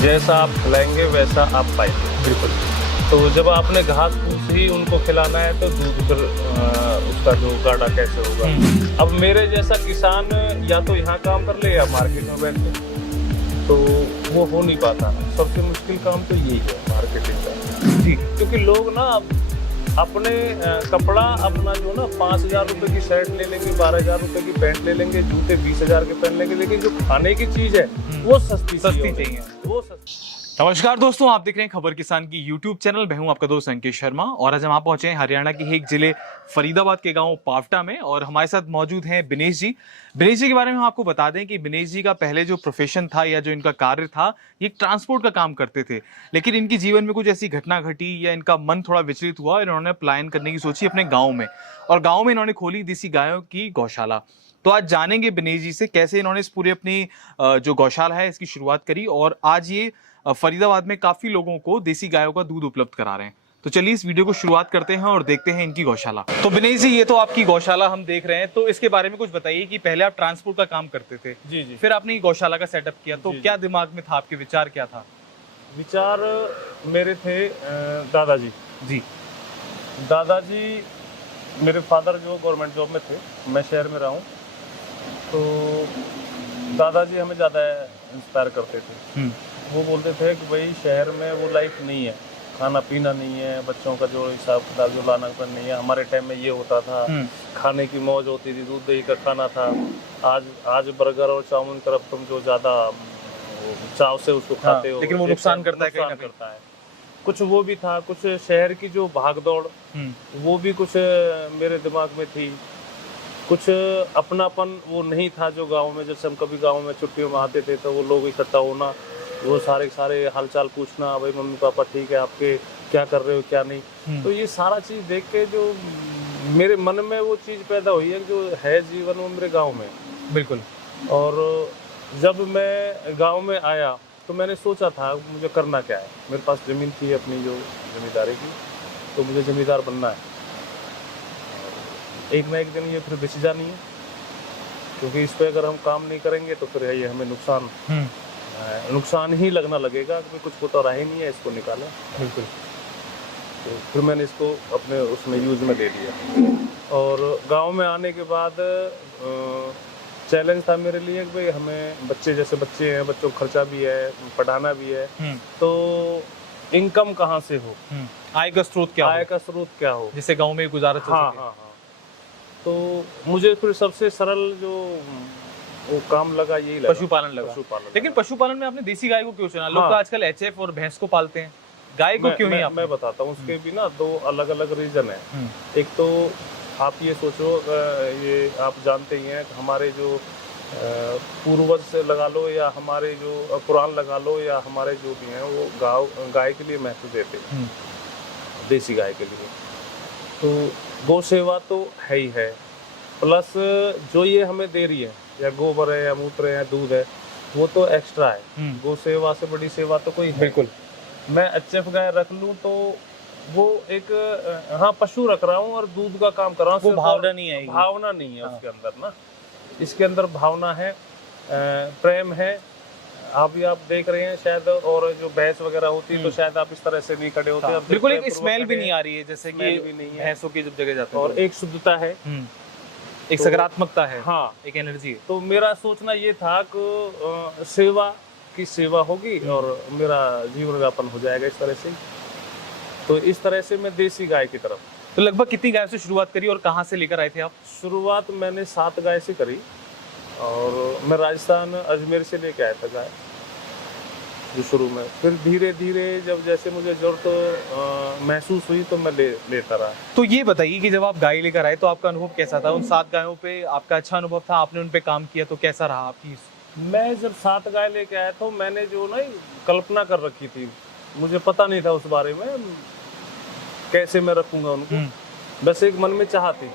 जैसा आप खिलाएंगे वैसा आप पाएंगे। बिल्कुल। तो जब आपने घास फूस ही उनको खिलाना है तो दूध फिर उसका जो गाढ़ा कैसे होगा। अब मेरे जैसा किसान या तो यहाँ काम कर ले या मार्केट में बैठ ले, तो वो हो नहीं पाता। सबसे मुश्किल काम तो यही है मार्केटिंग का जी, क्योंकि लोग ना अपने कपड़ा अपना जो ना 5,000 रुपये की शर्ट ले लेंगे, 12,000 रुपये की पैंट ले लेंगे, जूते 20,000 के पहन लेंगे, लेकिन जो खाने की चीज़ है वो सस्ती चाहिए, वो सस्ती। नमस्कार दोस्तों, आप देख रहे हैं खबर किसान की यूट्यूब चैनल। मैं हूं आपका दोस्त अंकित शर्मा और आज हम आप पहुंचे हैं हरियाणा के एक जिले फरीदाबाद के गांव पावटा में और हमारे साथ मौजूद हैं बिनेश जी। बिनेश जी के बारे में हम आपको बता दें कि बिनेश जी का पहले जो प्रोफेशन था या जो इनका कार्य था, ये ट्रांसपोर्ट का काम करते थे, लेकिन इनके जीवन में कुछ ऐसी घटना घटी या इनका मन थोड़ा विचलित हुआ और इन्होंने पलायन करने की सोची अपने गाँव में, और गाँव में इन्होंने खोली देसी गायों की गौशाला। तो आज जानेंगे बिनेश जी से कैसे इन्होंने इस पूरे अपनी जो गौशाला है इसकी शुरुआत करी और आज ये फरीदाबाद में काफी लोगों को देसी गायों का दूध उपलब्ध करा रहे हैं। तो चलिए इस वीडियो को शुरुआत करते हैं और देखते हैं इनकी गौशाला। तो बिनेश जी, ये तो आपकी गौशाला हम देख रहे हैं, तो इसके बारे में कुछ बताइए कि पहले आप ट्रांसपोर्ट का काम करते थे जी जी, फिर आपने ये गौशाला का सेटअप किया, तो जी, क्या दिमाग में था, आपके विचार क्या था? विचार मेरे थे दादाजी जी दादाजी मेरे फादर जो गवर्नमेंट जॉब में थे, मैं शहर में रहा हूँ, तो दादाजी हमें ज़्यादा इंस्पायर करते थे। वो बोलते थे कि भाई शहर में वो लाइफ नहीं है, खाना पीना नहीं है, बच्चों का जो हिसाब किताब जो लाना पर नहीं है। हमारे टाइम में ये होता था, खाने की मौज होती थी, दूध दही का खाना था। आज बर्गर और चाउमीन तरफ तुम जो ज़्यादा चाव से उसको खाते हो, लेकिन वो नुकसान करता है, कहीं ना कहीं करता है। कुछ वो भी था, कुछ शहर की जो भागदौड़ वो भी कुछ मेरे दिमाग में थी, कुछ अपनापन वो नहीं था जो गाँव में। जैसे हम कभी गाँव में छुट्टियों में आते थे तो वो लोग इकट्ठा होना, वो सारे हालचाल पूछना, भाई मम्मी पापा ठीक है आपके, क्या कर रहे हो क्या नहीं। तो ये सारा चीज़ देख के जो मेरे मन में वो चीज़ पैदा हुई है जो है जीवन में मेरे गांव में। बिल्कुल। और जब मैं गांव में आया तो मैंने सोचा था मुझे करना क्या है। मेरे पास ज़मीन थी अपनी जो जमींदारी की, तो मुझे जमींदार बनना है। एक ना एक दिन ये फिर बेची जानी है, क्योंकि इस पर अगर हम काम नहीं करेंगे तो फिर ये हमें नुकसान ही लगना लगेगा कि कुछ को तो रहा ही नहीं है, इसको निकालें। बिल्कुल। तो फिर मैंने इसको अपने उसमें यूज़ में ले लिया। और गांव में आने के बाद चैलेंज था मेरे लिए कि भाई हमें बच्चे हैं, बच्चों का खर्चा भी है, पढ़ाना भी है, तो इनकम कहाँ से हो, आय का स्रोत क्या हो जिससे गांव में गुजारा चल सके। हाँ। तो मुझे फिर सबसे सरल जो वो काम लगा यही लगा, पशुपालन लगा। लेकिन पशुपालन में आपने देसी गाय को क्यों चुना? लोग तो आजकल एचएफ और भैंस को पालते हैं, गाय को क्यों नहीं? मैं बताता हूँ, उसके भी ना दो अलग अलग रीजन है। एक तो आप ये सोचो, ये आप जानते ही हैं, हमारे जो पूर्वज से लगा लो या हमारे जो पुराण लगा लो या हमारे जो भी हैं, वो गाय के लिए महत्व देते हैं, देसी गाय के लिए। तो गौ सेवा तो है ही है, प्लस जो ये हमें दे रही है, या गोबर है या मूत्र है या दूध है, वो तो एक्स्ट्रा है। गौ सेवा से बड़ी सेवा तो कोई है। बिल्कुल। मैं एचएफ गाय रख लूँ तो वो एक पशु रख रहा हूँ और दूध का काम कर रहा हूँ, वो भावना नहीं है, उसके अंदर ना। इसके अंदर भावना है, प्रेम है। आप देख रहे हैं शायद, और जो भैंस वगैरह होती है तो शायद आप इस तरह से नहीं खड़े होते। बिल्कुल, एक स्मेल भी नहीं आ रही है जैसे कि भैंसों की जब जगह जाते हैं, और एक शुद्धता है, एक सकारात्मकता है, हाँ, एक एनर्जी है। तो मेरा सोचना ये था कि सेवा की सेवा होगी और मेरा जीवन यापन हो जाएगा इस तरह से। तो इस तरह से मैं देसी गाय की तरफ। तो लगभग कितनी गायों से शुरुआत करी और कहाँ से लेकर आए थे आप? शुरुआत मैंने 7 गाय से करी, और मैं राजस्थान अजमेर से लेके आया था गाय जो शुरू में। फिर धीरे धीरे जब जैसे मुझे जरूरत महसूस हुई तो मैं लेता रहा। तो ये बताइए कि जब आप गाय लेकर आए तो आपका अनुभव कैसा था? उन 7 गायों पे आपका अच्छा अनुभव था, आपने उन पे काम किया, तो कैसा रहा आपकी? मैं जब 7 गाय लेके आया तो मैंने जो ना कल्पना कर रखी थी, मुझे पता नहीं था उस बारे में कैसे मैं रखूंगा उनको, बस एक मन में चाह थी।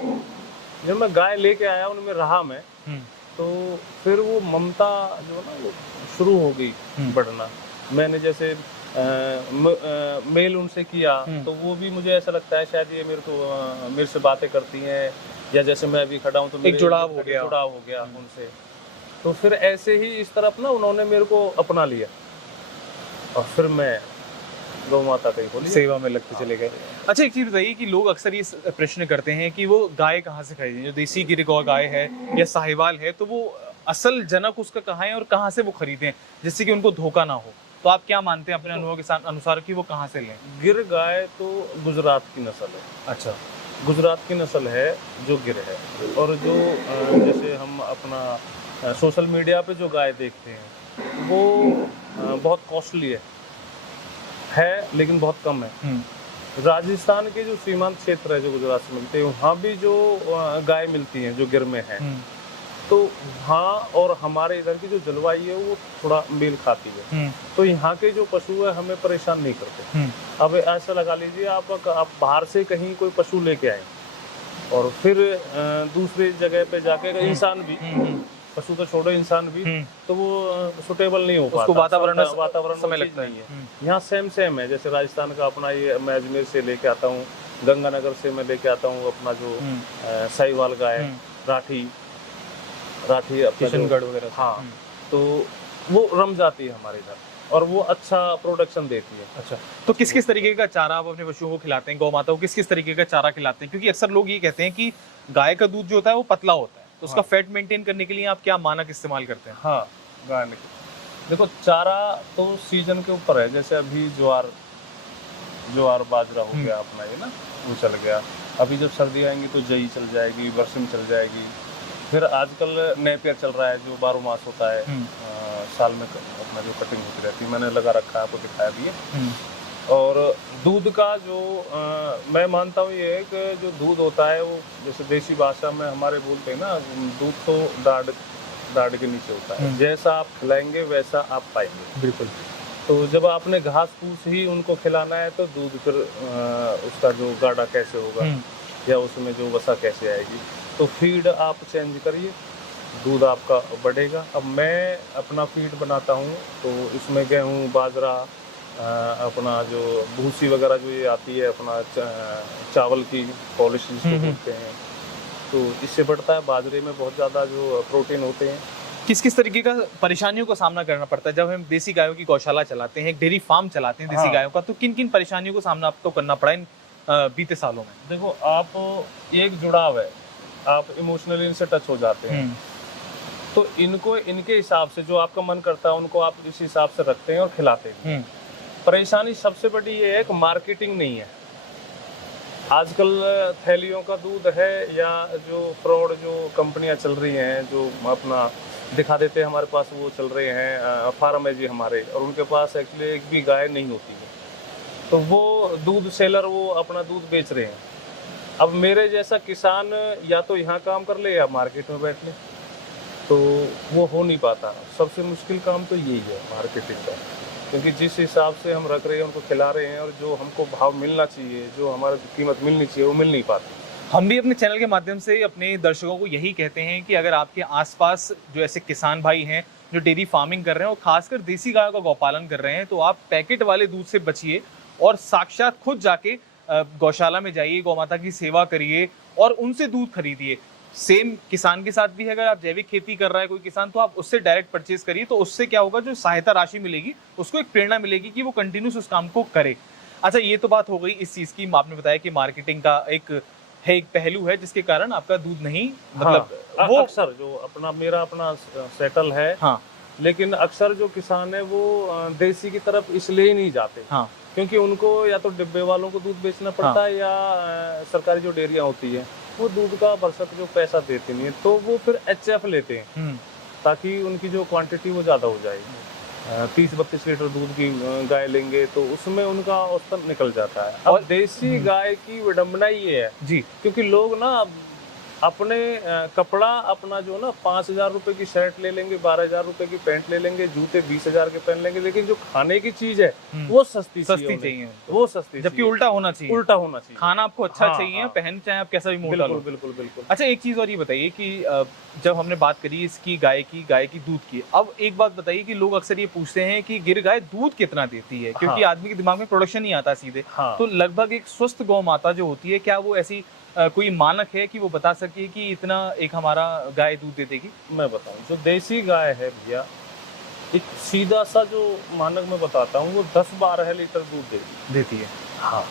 जब मैं गाय लेके आया, उनमें रहा मैं, तो फिर वो ममता जो ना वो शुरू हो गई बढ़ना। मैंने जैसे मेल उनसे किया तो वो भी मुझे ऐसा लगता है शायद ये मेरे से बातें करती हैं, या जैसे मैं अभी खड़ा हूँ तो एक जुड़ाव हो गया उनसे। तो फिर ऐसे ही इस तरफ ना उन्होंने मेरे को अपना लिया। और फिर मैं गौ माता का ही बोलिए सेवा में लगते चले गए। अच्छा, एक चीज बताइए कि लोग अक्सर ये प्रश्न करते हैं कि वो गाय कहाँ से खरीदें, जो देसी गिर गाय है या साहिवाल है, तो वो असल जनक उसका कहाँ है और कहाँ से वो खरीदें जिससे कि उनको धोखा ना हो। तो आप क्या मानते हैं अपने अनुभव के अनुसार कि वो कहाँ से लें? गिर गाय तो गुजरात की नस्ल है। अच्छा, गुजरात की नस्ल है जो गिर है। और जो जैसे हम अपना सोशल मीडिया पे जो गाय देखते हैं वो बहुत कॉस्टली है लेकिन बहुत कम है। राजस्थान के जो सीमांत क्षेत्र है जो गुजरात से मिलते हैं वहाँ भी जो गाय मिलती हैं जो गिर में है, तो वहाँ और हमारे इधर की जो जलवायु है वो थोड़ा मेल खाती है। तो यहाँ के जो पशु है हमें परेशान नहीं करते। अब ऐसा लगा लीजिए आप बाहर से कहीं कोई पशु लेके आए और फिर दूसरी जगह पे जाके इंसान भी, पशु तो छोड़ो इंसान भी, तो वो सुटेबल नहीं हो पाता, उसको वातावरण समय लगता नहीं है। यहाँ सेम है। जैसे राजस्थान का अपना ये मैं अजमेर से लेके आता हूँ, गंगानगर से मैं लेके आता हूँ अपना जो साहिवाल गाय, राठी किशनगढ़ वगैरह। हाँ, तो वो रम जाती है हमारे इधर और वो अच्छा प्रोडक्शन देती है। अच्छा, तो किस किस तरीके का चारा आप अपने पशुओं को खिलाते हैं, गौ माता को किस किस तरीके का चारा खिलाते हैं? क्योंकि अक्सर लोग ये कहते हैं कि गाय का दूध जो होता है वो पतला होता है, तो उसका फैट मेंटेन करने के लिए आप क्या मानक इस्तेमाल करते हैं? हाँ, गाय ने देखो चारा तो सीजन के ऊपर है। जैसे अभी ज्वार बाजरा हो गया अपना ये ना, वो चल गया। अभी जब सर्दी आएंगी तो जई चल जाएगी, बरसिम चल जाएगी। फिर आजकल नेपियर चल रहा है जो 12 मास होता है, साल में अपना जो कटिंग होती रहती है, मैंने लगा रखा है, आपको दिखाया भी है। और दूध का जो मैं मानता हूँ ये है कि जो दूध होता है वो जैसे देसी भाषा में हमारे बोलते हैं ना, दूध तो दाढ़ के नीचे होता है। जैसा आप खिलाएंगे वैसा आप पाएंगे। बिल्कुल। तो जब आपने घास फूस ही उनको खिलाना है तो दूध फिर उसका जो गाढ़ा कैसे होगा या उसमें जो वसा कैसे आएगी, तो फीड आप चेंज करिए, दूध आपका बढ़ेगा। अब मैं अपना फीड बनाता हूँ तो इसमें गेहूँ, बाजरा, अपना जो भूसी वगैरह जो ये आती है, अपना चावल की पॉलिश जिसको बोलते हैं, तो इससे बढ़ता है। बाजरे में बहुत ज़्यादा जो प्रोटीन होते हैं। किस किस तरीके का परेशानियों का सामना करना पड़ता है जब हम देसी गायों की गौशाला चलाते हैं, एक डेयरी फार्म चलाते हैं देसी गायों का, तो किन किन परेशानियों का सामना आपको करना पड़ा इन बीते सालों में? देखो, आप एक जुड़ाव है, आप इमोशनली इनसे टच हो जाते हैं, तो इनको इनके हिसाब से जो आपका मन करता है उनको आप इस हिसाब से रखते हैं और खिलाते हैं। परेशानी सबसे बड़ी ये है कि मार्केटिंग नहीं है। आजकल थैलियों का दूध है या जो फ्रॉड जो कंपनियां चल रही हैं जो अपना दिखा देते हैं हमारे पास, वो चल रहे हैं फार्म है जी हमारे, और उनके पास एक्चुअली एक भी गाय नहीं होती है, तो वो दूध सेलर वो अपना दूध बेच रहे हैं। अब मेरे जैसा किसान या तो यहाँ काम कर ले या मार्केट में बैठ ले, तो वो हो नहीं पाता। सबसे मुश्किल काम तो यही है मार्केटिंग का, क्योंकि जिस हिसाब से हम रख रहे हैं, उनको खिला रहे हैं, और जो हमको भाव मिलना चाहिए, जो हमारी कीमत मिलनी चाहिए, वो मिल नहीं पाती। हम भी अपने चैनल के माध्यम से अपने दर्शकों को यही कहते हैं कि अगर आपके आसपास जो ऐसे किसान भाई हैं जो डेयरी फार्मिंग कर रहे हैं और खासकर देसी गायों का गौपालन कर रहे हैं, तो आप पैकेट वाले दूध से बचिए और साक्षात खुद जाके गौशाला में जाइए, गौ माता की सेवा करिए और उनसे दूध खरीदिए। सेम किसान के साथ भी है, अगर आप जैविक खेती कर रहा है कोई किसान, तो आप उससे डायरेक्ट परचेज करिए, तो उससे क्या होगा, जो सहायता राशि मिलेगी उसको एक प्रेरणा मिलेगी कि वो कंटिन्यूस उस काम को करे। अच्छा, ये तो बात हो गई इस चीज़ की। आपने बताया कि मार्केटिंग का एक पहलू है जिसके कारण आपका दूध नहीं, मतलब हाँ, वो अक्सर जो मेरा अपना सेटल है। हाँ, लेकिन अक्सर जो किसान है वो देसी की तरफ इसलिए ही नहीं जाते। हाँ, क्योंकि उनको या तो डिब्बे वालों को दूध बेचना पड़ता है, या सरकारी जो डेयरियां होती है वो दूध का बरसक जो पैसा देती नहीं है, तो वो फिर HF लेते हैं ताकि उनकी जो क्वांटिटी वो ज़्यादा हो जाएगी। 30-32 लीटर दूध की गाय लेंगे तो उसमें उनका औसतन निकल जाता है। अब देसी गाय की विडंबना ये है जी, क्योंकि लोग ना अपने कपड़ा अपना जो ना 5,000 रुपए की शर्ट ले लेंगे, 12,000 रुपए की पैंट ले लेंगे, जूते 20,000 के पहन लेंगे, लेकिन जो खाने की चीज है वो सस्ती चाहिए, वो सस्ती, जबकि उल्टा होना चाहिए। खाना आपको अच्छा चाहिए, पहन चाहे आप कैसा भी मोटा लो। बिल्कुल। अच्छा, एक चीज और ये बताइए कि जब हमने बात करी इसकी गाय की दूध की, अब एक बात बताइए कि लोग अक्सर ये पूछते हैं कि गिर गाय दूध कितना देती है, क्योंकि आदमी के दिमाग में प्रोडक्शन नहीं आता सीधे। तो लगभग एक स्वस्थ गौ माता जो होती है, क्या वो ऐसी कोई मानक है कि वो बता सके कि इतना एक हमारा गाय दूध दे देगी? मैं बताऊं, जो देसी गाय है भैया एक सीधा सा जो मानक मैं बताता हूँ, वो 10-12 लीटर दूध देती है। हाँ।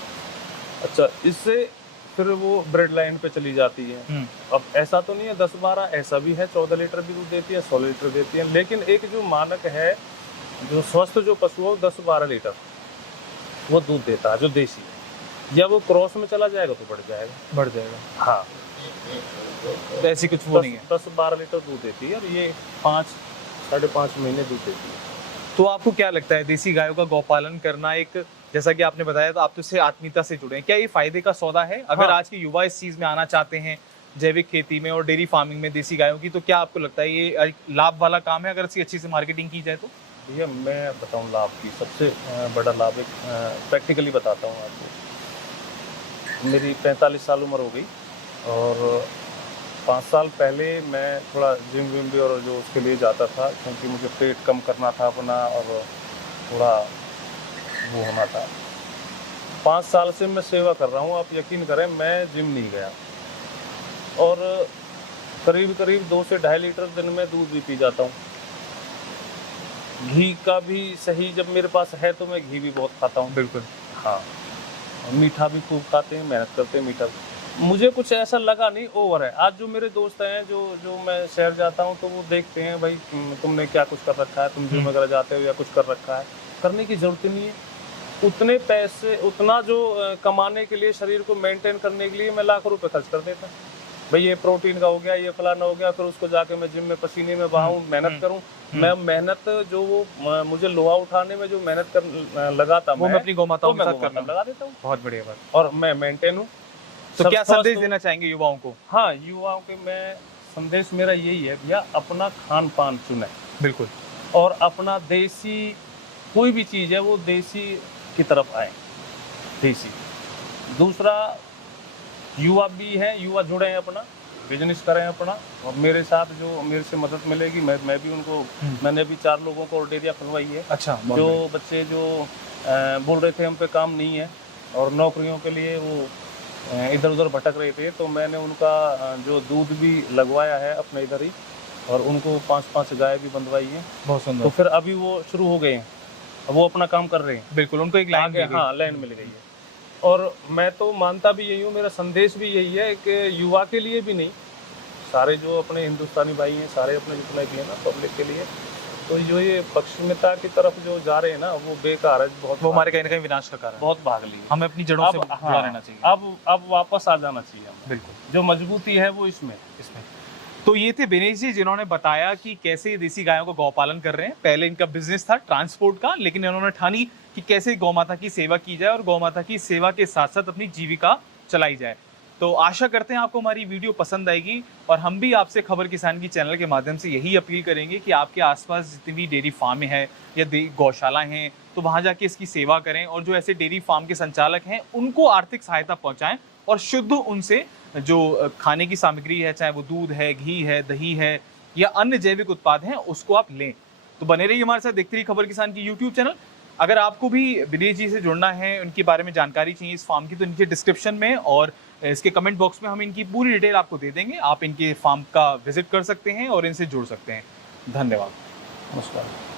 अच्छा, इससे फिर वो ब्रेड लाइन पे चली जाती है। अब ऐसा तो नहीं है 10-12, ऐसा भी है 14 लीटर भी दूध देती है, 16 लीटर देती है, लेकिन एक जो मानक है, जो स्वस्थ जो पशु है, वो 10-12 लीटर वो दूध देता है, जो देसी। या वो क्रॉस में चला जाएगा तो बढ़ जाएगा। हाँ, तो ऐसी कुछ वो नहीं है। 10-12 लीटर दूध देती है, और ये 5-5.5 महीने दूध देती है। तो आपको क्या लगता है देसी गायों का गौपालन करना, एक जैसा कि आपने बताया, तो आप तो इससे आत्मीयता से जुड़े हैं, क्या ये फायदे का सौदा है? अगर हाँ। आज के युवा इस चीज में आना चाहते हैं, जैविक खेती में और डेयरी फार्मिंग में देसी गायों की, तो क्या आपको लगता है ये एक लाभ वाला काम है अगर इसकी अच्छी से मार्केटिंग की जाए तो? भैया मैं बताऊं लाभ की सबसे बड़ा लाभ एक प्रैक्टिकली बताता हूँ आपको। मेरी 45 साल उम्र हो गई, और 5 साल पहले मैं थोड़ा जिम विम भी और जो उसके लिए जाता था, क्योंकि मुझे पेट कम करना था अपना, और थोड़ा वो होना था। 5 साल से मैं सेवा कर रहा हूँ, आप यकीन करें मैं जिम नहीं गया, और करीब 2 से 2.5 लीटर दिन में दूध भी पी जाता हूँ। घी का भी सही, जब मेरे पास है तो मैं घी भी बहुत खाता हूँ। बिल्कुल। हाँ, मीठा भी खूब खाते हैं, मेहनत करते हैं मीठा। मुझे कुछ ऐसा लगा नहीं ओवर है। आज जो मेरे दोस्त हैं, जो मैं शहर जाता हूँ तो वो देखते हैं, भाई तुमने क्या कुछ कर रखा है, तुम जिम वगैरह जाते हो या कुछ कर रखा है। करने की जरूरत ही नहीं है। उतने पैसे, उतना जो कमाने के लिए, शरीर को मेंटेन करने के लिए मैं लाखों रुपए खर्च कर देता। भाई ये प्रोटीन का हो गया, ये फलाना हो गया, फिर उसको जाके मैं जिम में पसीने में बहाऊं, मेहनत करूं। मैं मेहनत जो वो मुझे लोहा उठाने में जो मेहनत कर लगाता, वो मैं अपनी गौमाताओं के साथ करना लगा देता हूँ। बहुत बढ़िया बात। और मैं मेंटेन हूँ। तो क्या संदेश देना चाहेंगे युवाओं को? हाँ, युवाओं के मैं संदेश मेरा यही है भैया, अपना खान पान चुने। बिल्कुल। और अपना देसी कोई भी चीज़ है वो देसी की तरफ आए, देसी। दूसरा, युवा भी हैं, युवा जुड़े हैं, अपना बिजनेस करें अपना। और मेरे साथ जो मेरे से मदद मिलेगी, मैं भी उनको, मैंने अभी 4 लोगों को डेयरिया खुलवाई है। अच्छा। जो बच्चे जो बोल रहे थे हम पे काम नहीं है और नौकरियों के लिए वो इधर उधर भटक रहे थे, तो मैंने उनका जो दूध भी लगवाया है अपने इधर ही, और उनको 5-5 गाय भी बंधवाई है। बहुत सुंदर। तो फिर अभी वो शुरू हो गए हैं, वो अपना काम कर रहे हैं। बिल्कुल, उनको एक लाइन मिल गई। हाँ, लाइन मिल गई है। और मैं तो मानता भी यही हूँ, मेरा संदेश भी यही है कि युवा के लिए भी नहीं, सारे जो अपने हिंदुस्तानी भाई हैं, सारे अपने जितने भी हैं ना, पब्लिक के लिए, तो जो ये पश्चिमता की तरफ जो जा रहे हैं ना, वो बेकार है। बहुत, वो हमारे कहीं ना कहीं विनाश का कारण, बहुत भाग ली है। हमें अपनी जड़ों से जुड़ा रहना चाहिए। अब वापस आ जाना चाहिए हमें। बिल्कुल, जो मजबूती है वो इसमें। तो ये थे बिनेश जी, जिन्होंने बताया कि कैसे देसी गायों का गौपालन कर रहे हैं। पहले इनका बिजनेस था ट्रांसपोर्ट का, लेकिन इन्होंने ठानी कि कैसे गौमाता की सेवा की जाए और गौमाता की सेवा के साथ साथ अपनी जीविका चलाई जाए। तो आशा करते हैं आपको हमारी वीडियो पसंद आएगी, और हम भी आपसे खबर किसान की चैनल के माध्यम से यही अपील करेंगे कि आपके आसपास जितनी भी डेयरी फार्म है या गौशाला हैं, तो वहाँ जाके इसकी सेवा करें, और जो ऐसे डेयरी फार्म के संचालक हैं उनको आर्थिक सहायता पहुँचाएं, और शुद्ध उनसे जो खाने की सामग्री है, चाहे वो दूध है, घी है, दही है या अन्य जैविक उत्पाद हैं, उसको आप लें। तो बने रहिए हमारे साथ, देखते रहिए खबर किसान की यूट्यूब चैनल। अगर आपको भी बिनेश जी से जुड़ना है, उनके बारे में जानकारी चाहिए इस फार्म की, तो नीचे डिस्क्रिप्शन में और इसके कमेंट बॉक्स में हम इनकी पूरी डिटेल आपको दे देंगे। आप इनके फार्म का विजिट कर सकते हैं और इनसे जुड़ सकते हैं। धन्यवाद। नमस्कार।